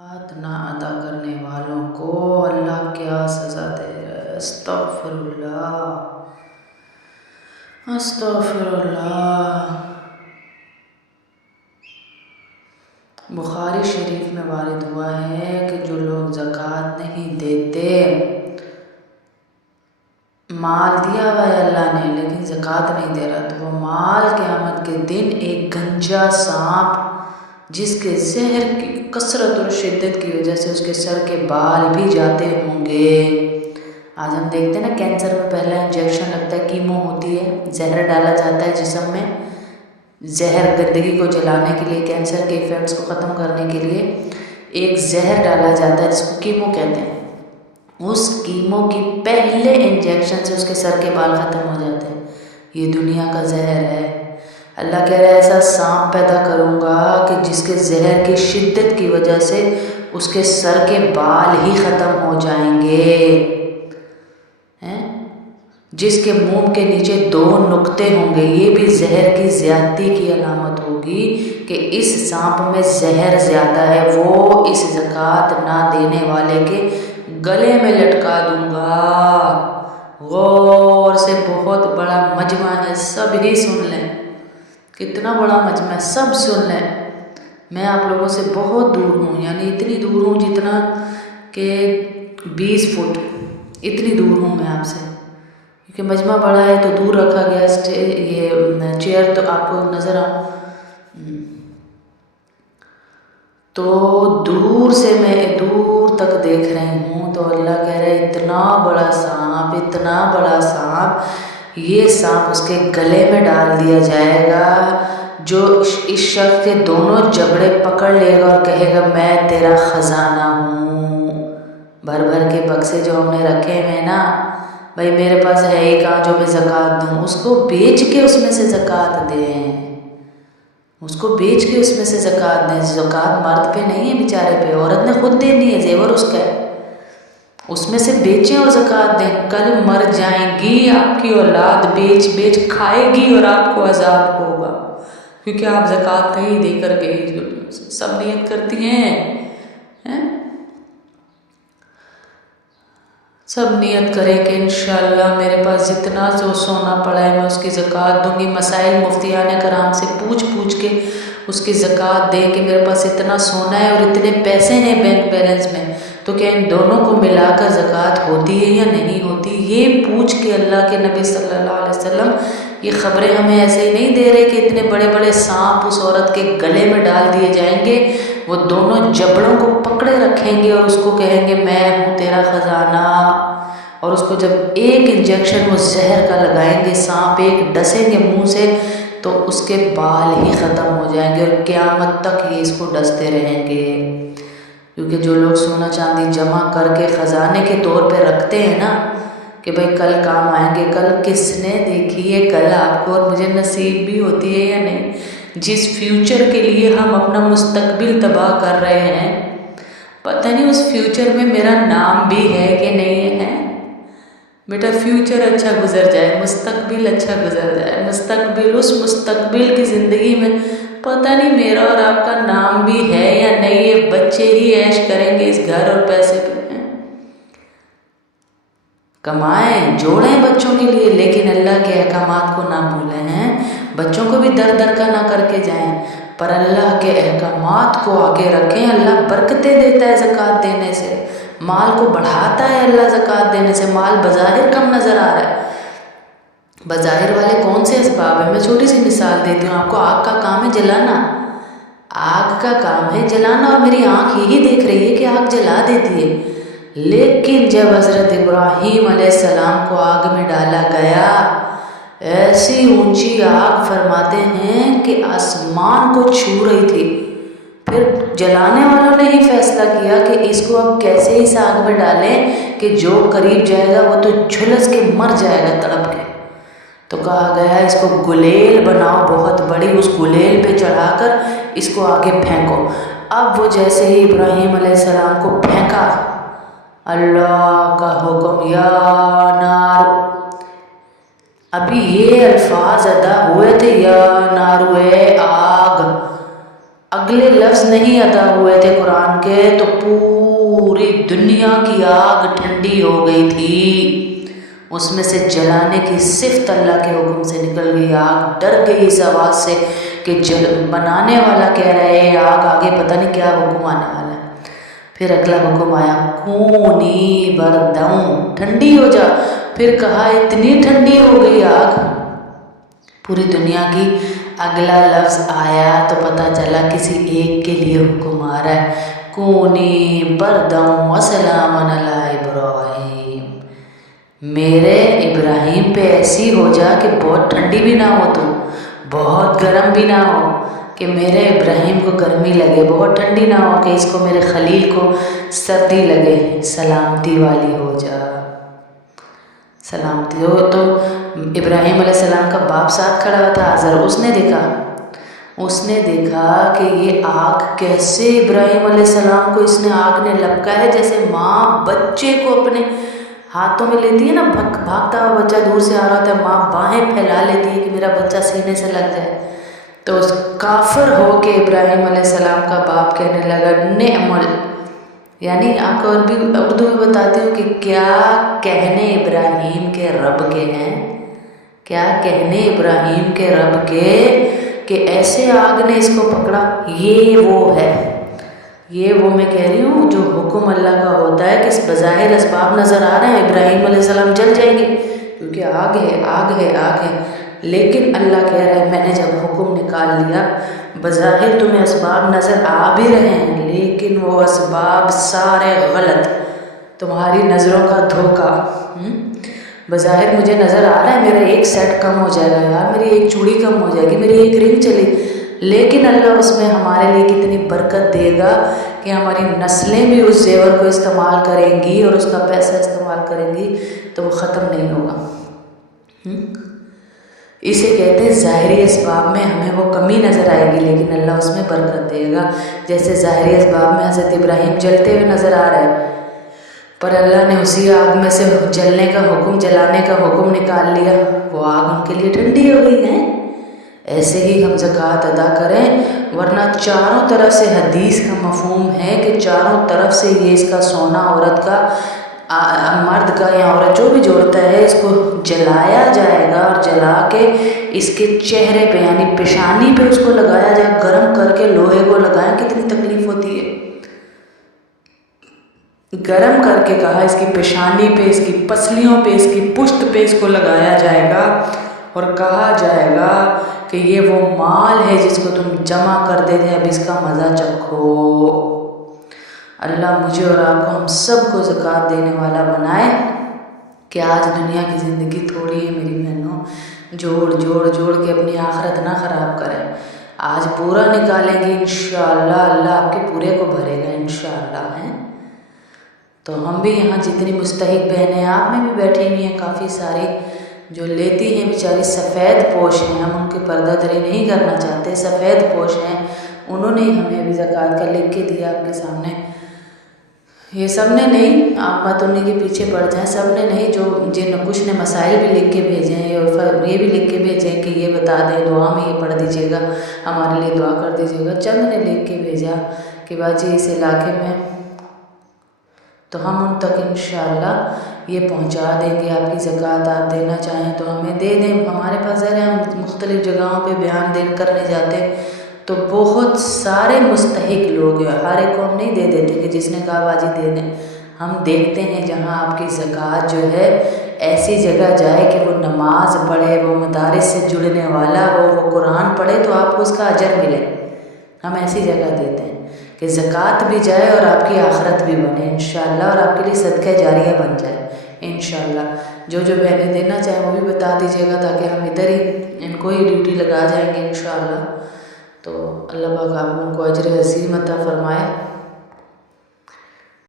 زکوٰۃ نہ ادا کرنے والوں کو اللہ کیا سزا دے رہا ہے۔ استغفر اللہ، استغفر اللہ۔ بخاری شریف میں وارد ہوا ہے کہ جو لوگ زکوٰۃ نہیں دیتے، مال دیا ہوا ہے اللہ نے لیکن زکوٰۃ نہیں دے رہا، تو وہ مال قیامت کے دن ایک گنجا سانپ جس کے زہر کی کثرت اور شدت کی وجہ سے اس کے سر کے بال بھی جاتے ہوں گے۔ آج ہم دیکھتے ہیں نا، کینسر میں پہلا انجیکشن لگتا ہے، کیمو ہوتی ہے، زہر ڈالا جاتا ہے جسم میں، زہر گندگی کو جلانے کے لیے، کینسر کے ایفیکٹس کو ختم کرنے کے لیے ایک زہر ڈالا جاتا ہے جس کو کیمو کہتے ہیں۔ اس کیمو کی پہلے انجیکشن سے اس کے سر کے بال ختم ہو جاتے ہیں۔ یہ دنیا کا زہر ہے۔ اللہ کہہ رہا ہے ایسا سانپ پیدا کروں گا کہ جس کے زہر کی شدت کی وجہ سے اس کے سر کے بال ہی ختم ہو جائیں گے، جس کے منہ کے نیچے 2 نقطے ہوں گے۔ یہ بھی زہر کی زیادتی کی علامت ہوگی کہ اس سانپ میں زہر زیادہ ہے، وہ اس زکوٰۃ نہ دینے والے کے گلے میں لٹکا دوں گا۔ غور سے، بہت بڑا مجمع ہے، سب ہی سن لیں، کتنا بڑا مجمع ہے، سب سن لیں۔ میں آپ لوگوں سے بہت دور ہوں، یعنی اتنی دور ہوں جتنا کہ 20 فٹ، اتنی دور ہوں میں آپ سے، کیونکہ مجمع بڑا ہے تو دور رکھا گیا۔ یہ چیئر تو آپ کو نظر تو دور سے میں دور تک دیکھ رہی ہوں، تو اللہ کہہ رہے اتنا بڑا سانپ، اتنا بڑا سانپ، یہ سانپ اس کے گلے میں ڈال دیا جائے گا، جو اس شخص کے دونوں جبڑے پکڑ لے گا اور کہے گا میں تیرا خزانہ ہوں۔ بھر بھر کے بکسے جو ہم نے رکھے ہیں نا، بھائی میرے پاس ہے ہی کہاں جو میں زکوٰۃ دوں، اس کو بیچ کے اس میں سے زکوٰۃ دیں، اس کو بیچ کے اس میں سے زکوٰۃ دیں۔ زکوٰۃ مرد پہ نہیں ہے بیچارے پہ، عورت نے خود دینی ہے، زیور اس کا ہے، اس میں سے بیچیں اور زکوٰۃ دیں۔ کل مر جائیں گی آپ کی اولاد، بیچ بیچ کھائے گی اور آپ کو عذاب ہوگا، کیونکہ آپ زکوٰۃ نہیں دے کر گئی اس دنیا سے۔ سب نیت کرتی ہیں، سب نیت کریں کہ انشاءاللہ میرے پاس جتنا جو سونا پڑا ہے میں اس کی زکوٰۃ دوں گی۔ مسائل مفتیان کرام سے پوچھ کے اس کی زکوٰۃ دیں کہ میرے پاس اتنا سونا ہے اور اتنے پیسے ہیں بینک بیلنس میں، تو کیا ان دونوں کو ملا کر زکوٰۃ ہوتی ہے یا نہیں ہوتی؟ یہ پوچھ کے اللہ کے نبی صلی اللہ علیہ وسلم یہ خبریں ہمیں ایسے ہی نہیں دے رہے کہ اتنے بڑے بڑے سانپ اس عورت کے گلے میں ڈال دیے جائیں گے، وہ دونوں جبڑوں کو پکڑے رکھیں گے اور اس کو کہیں گے میں ہوں تیرا خزانہ، اور اس کو جب ایک انجیکشن وہ زہر کا لگائیں گے، سانپ ایک ڈسیں گے منہ سے، تو اس کے بال ہی ختم ہو جائیں گے اور قیامت تک یہ اس کو ڈستے رہیں گے۔ کیونکہ جو لوگ سونا چاندی جمع کر کے خزانے کے طور پہ رکھتے ہیں نا کہ بھائی کل کام آئیں گے، کل کس نے دیکھی ہے کل آپ کو اور مجھے نصیب بھی ہوتی ہے یا نہیں؟ جس فیوچر کے لیے ہم اپنا مستقبل تباہ کر رہے ہیں، پتہ نہیں اس فیوچر میں میرا نام بھی ہے کہ نہیں ہے۔ بیٹا فیوچر اچھا گزر جائے، مستقبل اچھا گزر جائے، مستقبل، اس مستقبل کی زندگی میں پتہ نہیں میرا اور آپ کا نام بھی ہے یا نہیں، یہ بچے ہی عیش کریں گے اس گھر اور پیسے پہ۔ کمائیں، جوڑیں بچوں کے لیے، لیکن اللہ کے احکامات کو نہ بھولیں ہیں، بچوں کو بھی در در کا نہ کر کے جائیں، پر اللہ کے احکامات کو آگے رکھیں۔ اللہ برکتیں دیتا ہے زکوٰۃ دینے سے، مال کو بڑھاتا ہے اللہ زکوٰۃ دینے سے۔ مال بظاہر کم نظر آ رہا ہے، بظاہر والے کون سے اسباب ہیں؟ میں چھوٹی سی مثال دیتی ہوں آپ کو۔ آگ کا کام ہے جلانا، آگ کا کام ہے جلانا، اور میری آنکھ یہی دیکھ رہی ہے کہ آگ جلا دیتی ہے، لیکن جب حضرت ابراہیم علیہ السلام کو آگ میں ڈالا گیا، ایسی اونچی آگ فرماتے ہیں کہ آسمان کو چھو رہی تھی، پھر جلانے والوں نے ہی فیصلہ کیا کہ اس کو اب کیسے اس آگ میں ڈالیں کہ جو قریب جائے گا وہ تو جھلس کے مر جائے گا تڑپ کے، تو کہا گیا اس کو گلیل بناؤ بہت بڑی، اس گلیل پہ چڑھا کر اس کو آگے پھینکو۔ اب وہ جیسے ہی ابراہیم علیہ السلام کو پھینکا، اللہ کا حکم یا نار، ابھی یہ الفاظ ادا ہوئے تھے، یا نارو اے آگ، اگلے لفظ نہیں ادا ہوئے تھے قرآن کے تو پوری دنیا کی آگ ٹھنڈی ہو گئی تھی، اس میں سے جلانے کی صفت اللہ کے حکم سے نکل گئی۔ آگ ڈر گئی اس آواز سے کہ بنانے والا کہہ رہا ہے آگ آگے پتہ نہیں کیا حکم آنے والا ہے۔ پھر اگلا حکم آیا کونی بردم، ٹھنڈی ہو جا۔ پھر کہا اتنی ٹھنڈی ہو گئی آگ پوری دنیا کی، اگلا لفظ آیا تو پتہ چلا کسی ایک کے لیے حکم آ رہا ہے، کونی بردم وسلام علی ابراہیم، میرے ابراہیم پہ ایسی ہو جا کہ بہت ٹھنڈی بھی نہ ہو تو بہت گرم بھی نہ ہو، کہ میرے ابراہیم کو گرمی لگے، بہت ٹھنڈی نہ ہو کہ اس کو میرے خلیل کو سردی لگے، سلامتی والی ہو جا۔ سلامتی ہو تو ابراہیم علیہ السلام کا باپ ساتھ کھڑا ہوا تھا آزر، اس نے دیکھا کہ یہ آگ کیسے ابراہیم علیہ السلام کو اس نے آگ نے لپکا ہے، جیسے ماں بچے کو اپنے ہاتھوں میں لیتی ہے نا، بھاگتا ہوا بچہ دور سے آ رہا ہوتا ہے، ماں باہیں پھیلا لیتی ہے کہ میرا بچہ سینے سے لگ جائے۔ تو اس کافر ہو کے ابراہیم علیہ السلام کا باپ کہنے لگا نعم، یعنی آپ کو اردو میں بتاتی ہوں کہ کیا کہنے ابراہیم کے رب کے ہیں، کیا کہنے ابراہیم کے رب کے کہ ایسے آگ نے اس کو پکڑا۔ یہ وہ ہے، یہ وہ میں کہہ رہی ہوں جو حکم اللہ کا ہوتا ہے کہ بظاہر اسباب نظر آ رہے ہیں ابراہیم علیہ السلام جل جائیں گے کیونکہ آگ ہے آگ ہے آگ ہے، لیکن اللہ کہہ رہا ہے میں نے جب حکم نکال لیا، بظاہر تمہیں اسباب نظر آ بھی رہے ہیں لیکن وہ اسباب سارے غلط، تمہاری نظروں کا دھوکہ۔ بظاہر مجھے نظر آ رہا ہے میرا ایک سیٹ کم ہو جائے گا، یار میری ایک چوڑی کم ہو جائے گی، میری ایک رنگ چلی، لیکن اللہ اس میں ہمارے لیے کتنی برکت دے گا کہ ہماری نسلیں بھی اس زیور کو استعمال کریں گی اور اس کا پیسہ استعمال کریں گی تو وہ ختم نہیں ہوگا۔ اسے کہتے ہیں ظاہری اسباب میں ہمیں وہ کمی نظر آئے گی لیکن اللہ اس میں برکت دے گا، جیسے ظاہری اسباب میں حضرت ابراہیم جلتے ہوئے نظر آ رہے ہیں پر اللہ نے اسی آگ میں سے جلنے کا حکم، جلانے کا حکم نکال لیا، وہ آگ ان کے لیے ٹھنڈی ہو گئی ہے۔ ایسے ہی ہم زکوٰۃ ادا کریں، ورنہ چاروں طرف سے حدیث کا مفہوم ہے کہ چاروں طرف سے یہ اس کا سونا عورت کا، مرد کا یا عورت جو بھی جوڑتا ہے اس کو جلایا جائے گا، اور جلا کے اس کے چہرے پہ یعنی پیشانی پہ اس کو لگایا جائے، گرم کر کے لوہے کو لگائیں، کتنی تکلیف ہوتی ہے، گرم کر کے کہا اس کی پیشانی پہ، اس کی پسلیوں پہ، اس کی پشت پہ اس کو لگایا جائے گا اور کہا جائے گا کہ یہ وہ مال ہے جس کو تم جمع کر دیتے اب اس کا مزہ چکھو۔ اللہ مجھے اور آپ کو ہم سب کو زکوٰۃ دینے والا بنائے کہ آج دنیا کی زندگی تھوڑی ہے میری بہنوں، جوڑ جوڑ جوڑ کے اپنی آخرت نہ خراب کریں، آج پورا نکالیں گے انشاءاللہ، اللہ آپ کے پورے کو بھرے گا انشاءاللہ ہیں۔ تو ہم بھی یہاں جتنی مستحق بہنیں آپ میں بھی بیٹھی ہوئی ہیں کافی ساری، جو لیتی ہیں بیچاری سفید پوش ہیں، ہم ان کے پردہ دری نہیں کرنا چاہتے، سفید پوش ہیں، انہوں نے ہمیں ابھی زکوٰۃ کا لکھ کے دیا آپ کے سامنے۔ یہ سب نے نہیں، آپ مت انہیں کے پیچھے پڑ جائیں، سب نے نہیں، جو جن کچھ نے مسائل بھی لکھ کے بھیجے ہیں اور یہ بھی لکھ کے بھیجیں کہ یہ بتا دیں دعا میں یہ پڑھ دیجیے گا، ہمارے لیے دعا کر دیجیے گا، چند نے لکھ کے بھیجا کہ باجی اس علاقے میں، تو ہم ان تک انشاءاللہ یہ پہنچا دیں گے، آپ کی زکوٰۃ آپ دینا چاہیں تو ہمیں دے دیں، ہمارے پاس ذرا ہم مختلف جگہوں پہ بیان کرنے جاتے تو بہت سارے مستحق لوگ ہیں، ہر ایک کو ہم نہیں دے دیتے کہ جس نے کہا باجی دے دیں، ہم دیکھتے ہیں جہاں آپ کی زکوٰۃ جو ہے ایسی جگہ جائے کہ وہ نماز پڑھے، وہ مدارس سے جڑنے والا ہو، وہ قرآن پڑھے تو آپ کو اس کا اجر ملے، ہم ایسی جگہ دیتے ہیں کہ زکوٰۃ بھی جائے اور آپ کی آخرت بھی بنے انشاءاللہ، اور آپ کے لیے صدقہ جاریہ بن جائے انشاءاللہ۔ جو جو بہنیں دینا چاہیں وہ بھی بتا دیجیے گا تاکہ ہم ادھر ہی ان کو ہی ڈیوٹی لگا جائیں گے انشاءاللہ۔ تو اللہ پاک آپ لوگوں کو اجر عظیم عطا فرمائے۔